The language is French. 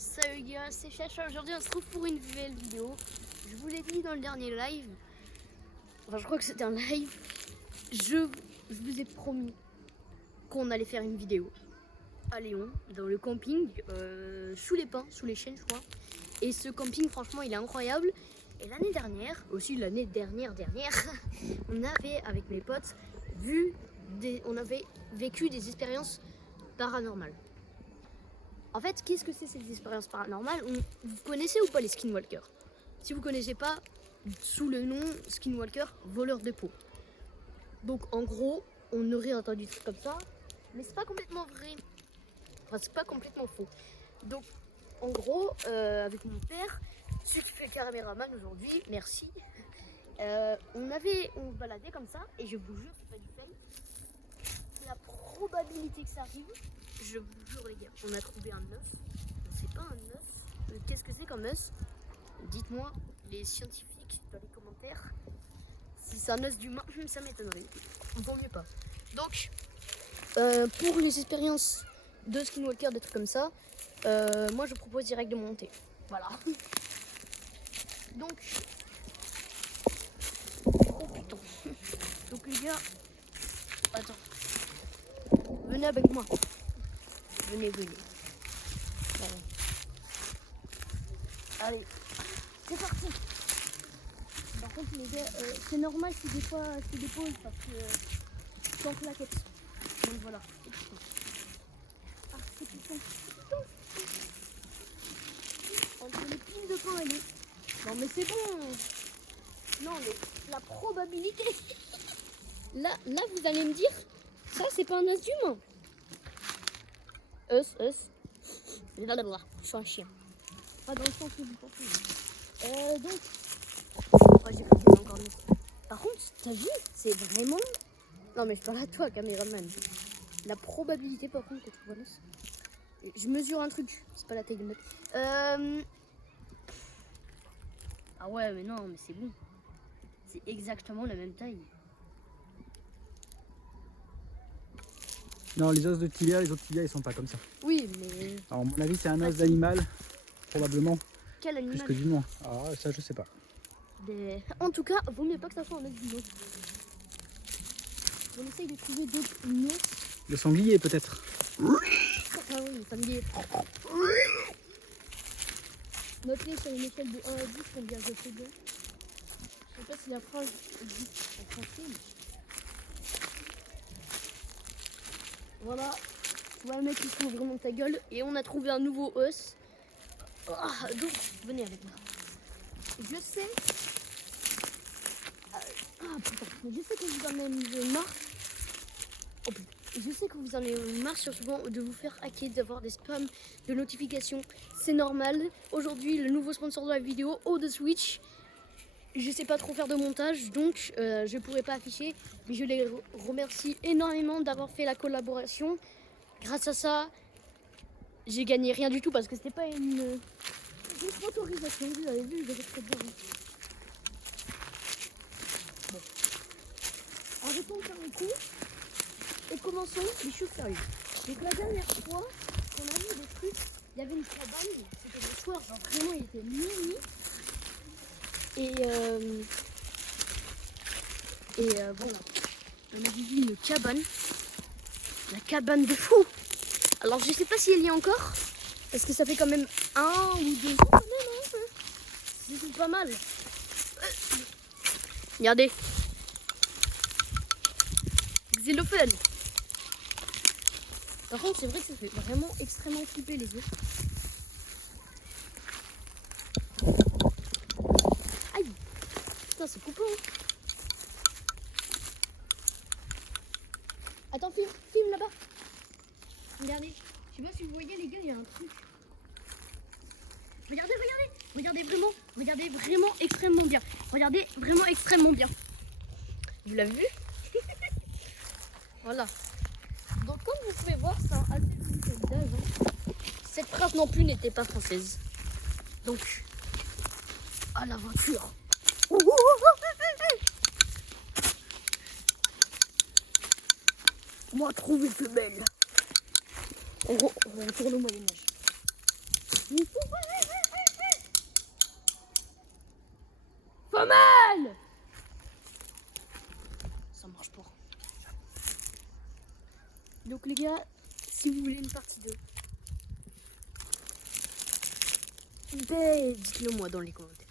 Salut gars, c'est Chacha. Aujourd'hui on se retrouve pour une nouvelle vidéo. Je vous l'ai dit dans le dernier live, enfin je crois que c'était un live, je vous ai promis qu'on allait faire une vidéo à Léon, dans le camping, sous les pins, sous les chênes je crois. Et ce camping franchement il est incroyable. Et l'année dernière, aussi l'année dernière, on avait avec mes potes on avait vécu des expériences paranormales. En fait, qu'est-ce que c'est ces expériences paranormales? Vous connaissez ou pas les skinwalkers? Si vous connaissez pas, sous le nom skinwalker, voleur de peau. Donc en gros, on aurait entendu des trucs comme ça, mais c'est pas complètement vrai. Enfin, c'est pas complètement faux. Donc en gros, avec mon père, celui qui fait le caméraman aujourd'hui, merci. On se baladait comme ça, et je vous jure, c'est pas du fake. La probabilité que ça arrive, je vous jure les gars, on a trouvé un œuf. C'est pas un œuf. Qu'est-ce que c'est comme œuf? Dites-moi, les scientifiques, dans les commentaires. Si c'est un œuf d'humain, ça m'étonnerait. Vaut mieux pas. Donc, pour les expériences de skinwalker, des trucs comme ça, moi je propose direct de monter. Voilà. Donc, oh putain. Donc les gars, attends. Venez avec moi. Venez. Voilà. Allez, c'est parti. Par contre les gars, c'est normal si des fois je te dépose parce que je suis en claquette. Donc voilà. Ah, c'est putain. Entre les piles de pain et les... Non mais c'est bon. Non mais la probabilité. Là vous allez me dire, ça c'est pas un os d'humain. Blablabla. Je suis un chien. Pas dans le sens où vous pensez. Donc... Oh, j'ai pas fait encore mieux. Par contre, t'as vu, c'est vraiment... Non mais je parle à toi, caméraman. La probabilité par contre que tu vois l'os. Je mesure un truc, c'est pas la taille de mec. Ah ouais mais non, mais c'est bon. C'est exactement la même taille. Non, les os de tibia, les autres tibias, ils sont pas comme ça. Oui, mais... Alors, à mon avis, c'est un os d'animal, probablement. Quel animal? Plus que d'humain. Ah, ça, je sais pas. En tout cas, vaut mieux pas que ça soit un os d'humain. On essaye de trouver d'autres os. Le sanglier, peut-être. Ah oui, le sanglier. Notez sur une échelle de 1 à 10 combien je fais bien. Je sais pas si la phrase existe en français. Mais... Voilà. Tu vois le mec qui se trouve vraiment ta gueule. Et on a trouvé un nouveau os. Donc, venez avec moi. Je sais... putain. Je sais que vous en avez marre. Oh putain. Je sais que vous en avez marre souvent de vous faire hacker, d'avoir des spams de notifications. C'est normal. Aujourd'hui, le nouveau sponsor de la vidéo, de Switch. Je sais pas trop faire de montage, donc je pourrais pas afficher. Mais je les remercie énormément d'avoir fait la collaboration. Grâce à ça, j'ai gagné rien du tout parce que c'était pas une sponsorisation. Vous avez vu, j'avais très bien. Bon. Arrêtons de faire les coups. Et commençons les choses sérieuses. Donc la dernière fois qu'on a vu des trucs, il y avait une cabane, c'était le soir, genre vraiment il était minuit. Et voilà, on a vu une cabane, la cabane de fou. Alors je sais pas si elle y est encore, parce que ça fait quand même 1 ou 2 ans, c'est pas mal. Regardez, xylophone. Par contre, c'est vrai que ça fait vraiment extrêmement flipper les yeux. Aïe! Putain, c'est coupant. Attends, filme là-bas. Regardez. Je sais pas si vous voyez, les gars, il y a un truc. Regardez vraiment extrêmement bien. Regardez vraiment extrêmement bien. Vous l'avez vu? Voilà. Donc comme vous pouvez voir, c'est un assez joli paysage. Cette phrase non plus n'était pas française. Donc, à la voiture. Moi trouvé plus belle. On retourne au Moyen-Âge. Pas mal. Ça marche pas. Donc les gars, si vous voulez une partie 2, ben, dites-le moi dans les commentaires.